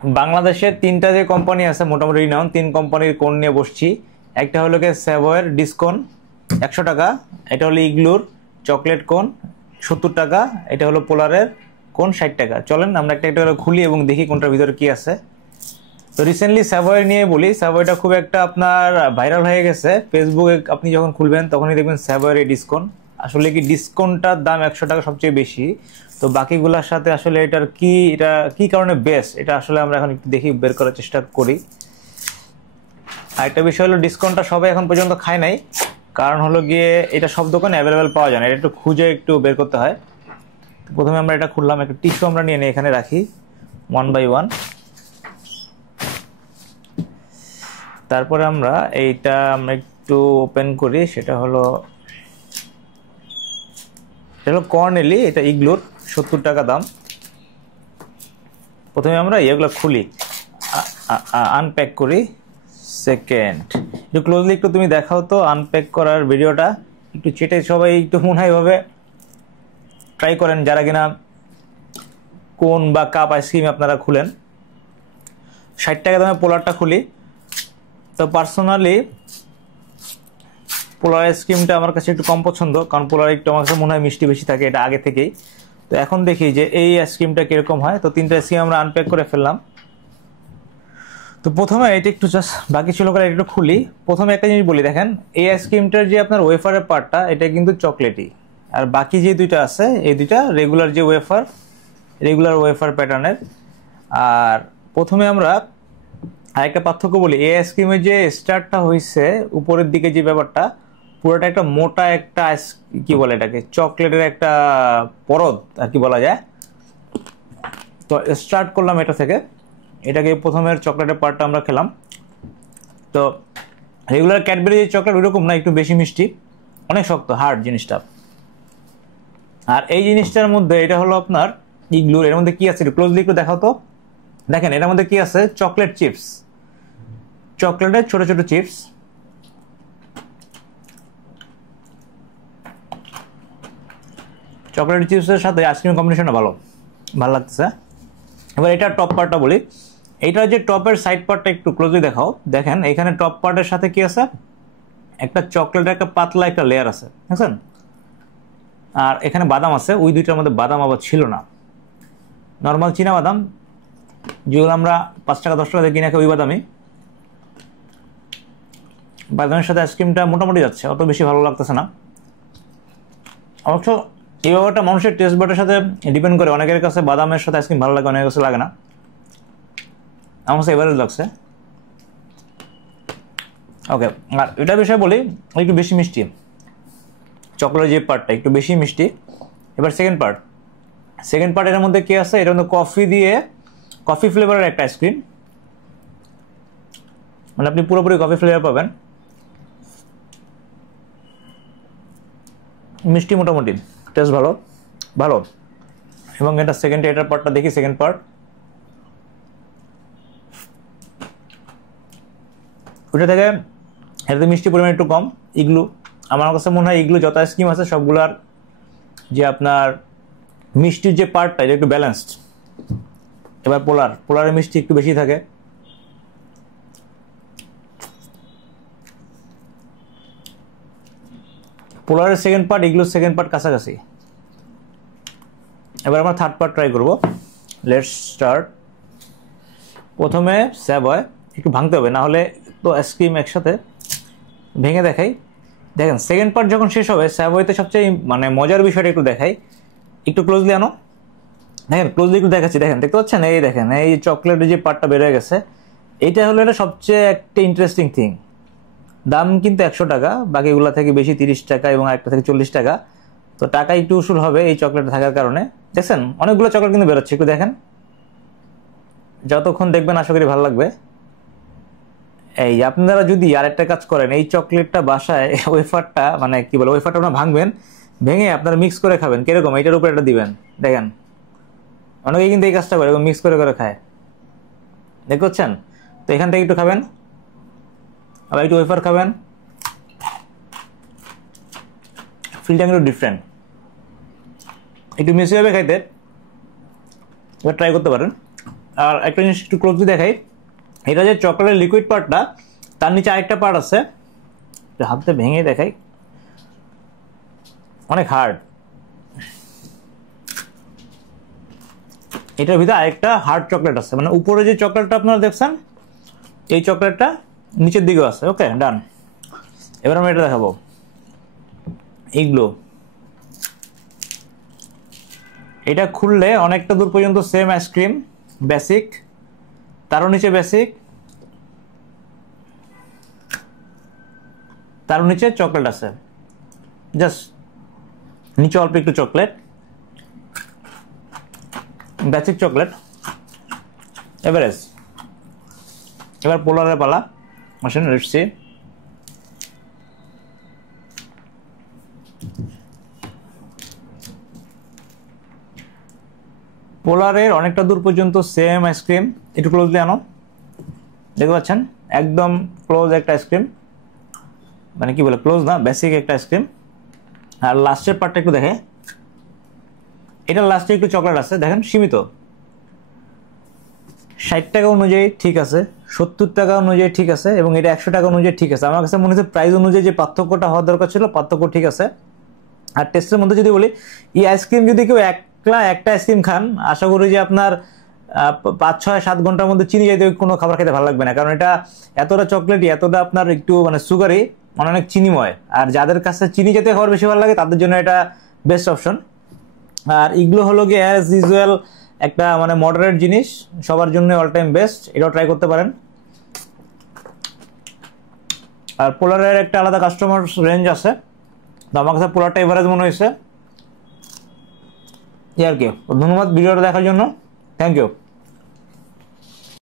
বাংলাদেশের তিনটা যে কোম্পানি আছে মোটামুটি রিনাউন, তিন কোম্পানির কোন নিয়ে বসছি। একটা হলো গিয়ে স্যাভয়ের ডিসকন 100 টাকা, এটা হলো ইগলুর চকলেট কোন 70 টাকা, এটা হলো পোলারের কোন 60 টাকা। চলেন আমরা একটা একটা করে খুলি এবং দেখি কোনটার ভিতরে কি আছে। তো রিসেন্টলি স্যাভয় নিয়ে বলি, স্যাভয়টা খুব একটা আপনার ভাইরাল হয়ে গেছে। ফেসবুকে আপনি যখন খুলবেন তখনই দেখবেন স্যাভয়ের এই ডিসকন। আসলে কি ডিসকনটার দাম 100 টাকা সবচেয়ে বেশি, তো বাকিগুলোর সাথে আসলে এটা কি কারণে বেস্ট, এটা আসলে আমরা এখন একটু দেখি, বের করার চেষ্টা করি। আরেকটা বিষয় হলো ডিসকনটা সবাই এখন পর্যন্ত খায় নাই, কারণ হলো গিয়ে এটা সব দোকানে অ্যাভেলেবেল পাওয়া যায় না, এটা একটু খুঁজে একটু বের করতে হয়। প্রথমে আমরা এটা খুললাম, একটা টিস্যু আমরা নিয়ে নিই, এখানে রাখি 1 বাই 1। তারপরে আমরা এইটা আমরা একটু ওপেন করি, সেটা হলো কর্নেলি, এটা ইগলুর 70 টাকা দাম। প্রথমে আমরা এগুলো খুলি, আনপ্যাক করি। সেকেন্ড একটু ক্লোজলি একটু তুমি দেখাও তো আনপ্যাক করার ভিডিওটা, একটু চেটে সবাই একটু মনে হয় ভাবে ট্রাই করেন যারা কিনা কোন বা কাপ আইসক্রিম আপনারা খুলেন। 60 টাকা দামে পোলারটা খুলি। তো পার্সোনালি পোলার আইসক্রিমটা আমার কাছে একটু কম পছন্দ, কারণ পোলার একটু আমার কাছে মনে হয় মিষ্টি বেশি থাকে, এটা আগে থেকেই। তো এখন দেখি যে এই আইসক্রিমটা কিরকম হয়। তো তিনটা আইসক্রিম আমরা আনপ্যাক করে ফেললাম। তো প্রথমে এটা একটু জাস্ট বাকি ছিল করে একটু খুলি। প্রথমে একটা জিনিস বলি, দেখেন এই আইসক্রিমটার যে আপনার ওয়েফারের পার্টটা এটা কিন্তু চকলেটই, আর বাকি যে দুইটা আছে এই দুইটা রেগুলার যে রেগুলার ওয়েফার প্যাটার্নের। আর প্রথমে আমরা আরেকটা পার্থক্য বলি, এই আইসক্রিমের যে স্টারটা হয়েছে উপরের দিকে যে ব্যাপারটা, পুরোটা একটা মোটা একটা কি বলে এটাকে, চকলেটের একটা পরত আর কি বলা যায়। তো স্টার্ট করলাম এটা থেকে, এটাকে প্রথমের চকলেটের পার্টটা আমরা খেলাম। তো রেগুলার ক্যাডবেরি যে চকলেট ওইরকম না, একটু বেশি মিষ্টি, অনেক শক্ত হার্ড জিনিসটা। আর এই জিনিসটার মধ্যে এটা হলো আপনার ইগলুর, এর মধ্যে কি আছে একটু ক্লোজলি একটু দেখাও তো। দেখেন এর মধ্যে কি আছে, চকলেট চিপস, চকলেটের ছোট ছোট চিপস। চকলেট চিপসের সাথে আইসক্রিম কম্বিনেশনটা ভালো লাগতেছে। এবার এটা টপ পার্টটা বলি, এইটার যে টপের সাইড পার্টটা একটু ক্লোজলি দেখাও। দেখেন এখানে টপ পার্টের সাথে কি আছে, একটা চকলেটের একটা পাতলা একটা লেয়ার আছে, বুঝছেন। আর এখানে বাদাম আছে, ওই দুইটার মধ্যে বাদাম আবার ছিল না, নর্মাল চীনা বাদাম যেগুলো আমরা 5 টাকা 10 টাকা দিয়ে কিনে খাই, ওই বাদামই। বাদামের সাথে আইসক্রিমটা মোটামুটি যাচ্ছে, অত বেশি ভালো লাগতেছে না। অবশ্য এই ব্যাপারটা মানুষের টেস্ট বাটের সাথে ডিপেন্ড করে, অনেকের কাছে বাদামের সাথে আইসক্রিম ভালো লাগে, অনেকের কাছে লাগে না। আমার কাছে এভারেজ লাগছে। ওকে, আর এটা বিষয়ে বলি, একটু বেশি মিষ্টি, চকলেটের যে পার্টটা একটু বেশি মিষ্টি। এবার সেকেন্ড পার্ট এর মধ্যে কি আছে, এটার মধ্যে কফি ফ্লেভারের একটা আইসক্রিম, মানে আপনি পুরোপুরি কফি ফ্লেভার পাবেন, মিষ্টি মোটামুটি, টেস্ট ভালো। এবং এটা এটার পার্টটা দেখি, সেকেন্ড পার্ট ওটা থেকে এটাতে মিষ্টি পরিমাণ একটু কম। ইগলু, আমার কাছে মনে হয় ইগলু যত আইসক্রিম আছে সবগুলার যে আপনার মিষ্টির যে পার্টটা এটা একটু ব্যালেন্সড। এবার পোলারের মিষ্টি একটু বেশি থাকে। পোলারের সেকেন্ড পার্ট, ইগলুর সেকেন্ড পার্ট কাছাকাছি। এবার আমরা থার্ড পার্ট ট্রাই করবো। Let's start. প্রথমে স্যাভয় একটু ভাঙতে হবে, না হলে তো আইসক্রিম একসাথে ভেঙে দেখাই। দেখেন সেকেন্ড পার্ট যখন শেষ হবে, স্যাভয়তে সবচেয়ে মানে মজার বিষয়টা একটু দেখাই, একটু ক্লোজলি আনো। দেখেন ক্লোজলি একটু দেখাচ্ছি, দেখেন দেখতে পাচ্ছেন, এই দেখেন এই চকলেটের যে পার্টটা বের হয়ে গেছে, এইটা হলো এটা সবচেয়ে একটা ইন্টারেস্টিং থিং। দাম কিন্তু 100 টাকা, বাকিগুলো থেকে বেশি 30 টাকা এবং একটা থেকে 40 টাকা। তো টাকা একটু উসুল হবে এই চকলেট থাকার কারণে। দেখছেন অনেকগুলো চকলেট কিন্তু বেরোচ্ছে, একটু দেখেন, যতক্ষণ দেখবেন আশা করি ভালো লাগবে। এই আপনারা যদি আরেকটা কাজ করেন, এই চকলেটটা বাসায় ওয়েফারটা মানে কি বলে ওয়েফারটা আপনারা ভাঙবেন, ভেঙে আপনারা মিক্স করে খাবেন, কিরকম এইটার উপরে এটা দিবেন, দেখেন অনেকে কিন্তু এই কাজটা করে, মিক্স করে খায়, দেখতে পাচ্ছেন। তো এখান থেকে একটু খাবেন, আবার একটু ওয়েফার খাবেন, ফিলটা একটু ডিফারেন্ট, একটু মিষ্টি হবে খাইতে, এবার ট্রাই করতে পারেন। আর একটা জিনিস একটু ক্লোজলি দেখাই, এটা যে চকলেটের লিকুইড পার্টটা, তার নিচে আরেকটা পার্ট আছে, হাতে ভেঙে দেখাই, অনেক হার্ড। এটার ভিতরে আরেকটা হার্ড চকলেট আছে, মানে উপরে যে চকলেটটা আপনারা দেখছেন এই চকলেটটা নিচের দিকেও আছে। ওকে, ডান। এবার আমি এটা দেখাবো, ইগলো। এটা খুললে অনেকটা দূর পর্যন্ত সেম আইসক্রিম, বেসিক, তারও নিচে বেসিক, তার নিচে চকলেট আছে, জাস্ট নিচে অল্প একটু চকলেট, বেসিক চকলেট, এভারেজ। এবার পোলারের পালা, আসেন লেটস সি। পোলারের অনেকটা দূর পর্যন্ত সেম আইসক্রিম, একটু ক্লোজলি আনো, দেখতে পাচ্ছেন একদম ক্লোজ একটা আইসক্রিম, মানে কি বলে ক্লোজ না, বেসিক একটা আইসক্রিম। আর লাস্টের পার্টটা একটু দেখে, এটা লাস্টে একটু চকলেট আছে, দেখেন সীমিত। 60 টাকা অনুযায়ী ঠিক আছে, 70 টাকা অনুযায়ী ঠিক আছে, এবং এটা 100 টাকা অনুযায়ী ঠিক আছে। আমার কাছে মনে হচ্ছে প্রাইস অনুযায়ী যে পার্থক্যটা হওয়ার দরকার ছিল, পার্থক্য ঠিক আছে। আর টেস্টের মধ্যে যদি বলি, এই আইসক্রিম যদি কেউ একটা আইসক্রিম খান, আশা করি যে আপনার 5-6-7 ঘন্টার মধ্যে চিনি যাইতে কোনো খাবার খেতে ভালো লাগবে না, কারণ এটা এতটা চকলেটই, এতটা আপনার একটু মানে সুগারি, অনেক চিনিময়। আর যাদের কাছে চিনি জাতীয় খাবার বেশি ভালো লাগে তাদের জন্য এটা বেস্ট অপশন। আর এগুলো হলো গিয়ে অ্যাজ ইউজুয়াল একটা মানে মডারেট জিনিস, সবার জন্য অল টাইম বেস্ট, এটাও ট্রাই করতে পারেন। আর পোলারের একটা আলাদা কাস্টমার রেঞ্জ আছে, তো আমার কাছে পোলারটা এভারেজ মনে হয়েছে। আর কি, ধন্যবাদ ভিডিওটা দেখার জন্য, থ্যাংক ইউ।